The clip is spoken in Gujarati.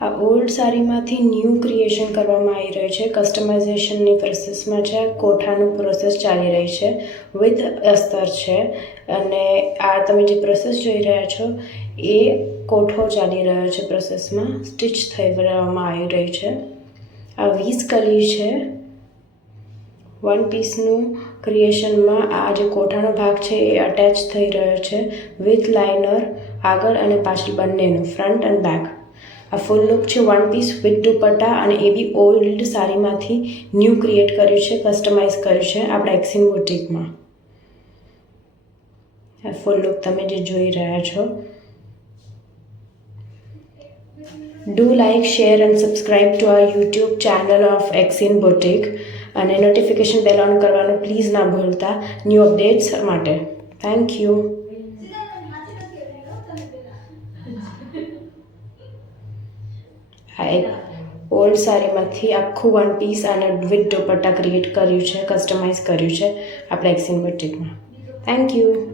આ ઓલ્ડ સાડીમાંથી ન્યૂ ક્રિએશન કરવામાં આવી રહ્યું છે. કસ્ટમાઇઝેશનની પ્રોસેસમાં છે. કોઠાનું પ્રોસેસ ચાલી રહી છે વિથ અસ્તર છે. અને આ તમે જે પ્રોસેસ જોઈ રહ્યા છો એ કોઠો ચાલી રહ્યો છે. પ્રોસેસમાં સ્ટિચ થઈ કરવામાં આવી રહી છે. આ 20 કલી છે. વન પીસનું ક્રિએશનમાં આ જે કોઠાનો ભાગ છે એ અટેચ થઈ રહ્યો છે વિથ લાઇનર આગળ અને પાછળ બંનેનું, ફ્રન્ટ એન્ડ બેક. આ ફૂલ લુક છે વન પીસ વિથ દુપટ્ટા, અને એ બી ઓલ્ડ સાડીમાંથી ન્યૂ ક્રિએટ કર્યું છે, કસ્ટમાઇઝ કર્યું છે આપણા એક્સિન બુટીકમાં. આ ફૂલ લુક તમે જે જોઈ રહ્યા છો. Do like, share and subscribe to our YouTube channel of એક્સિન બુટીક, અને નોટિફિકેશન બેલ ઓન કરવાનું પ્લીઝ ના ભૂલતા ન્યૂ અપડેટ્સ માટે. Thank you. આ એક ઓલ્ડ સાડીમાંથી આખું વન પીસ અને વિથ દુપટ્ટા ક્રિએટ કર્યું છે, કસ્ટમાઇઝ કર્યું છે આપણે એક્સિન બુટીકમાં. Thank you.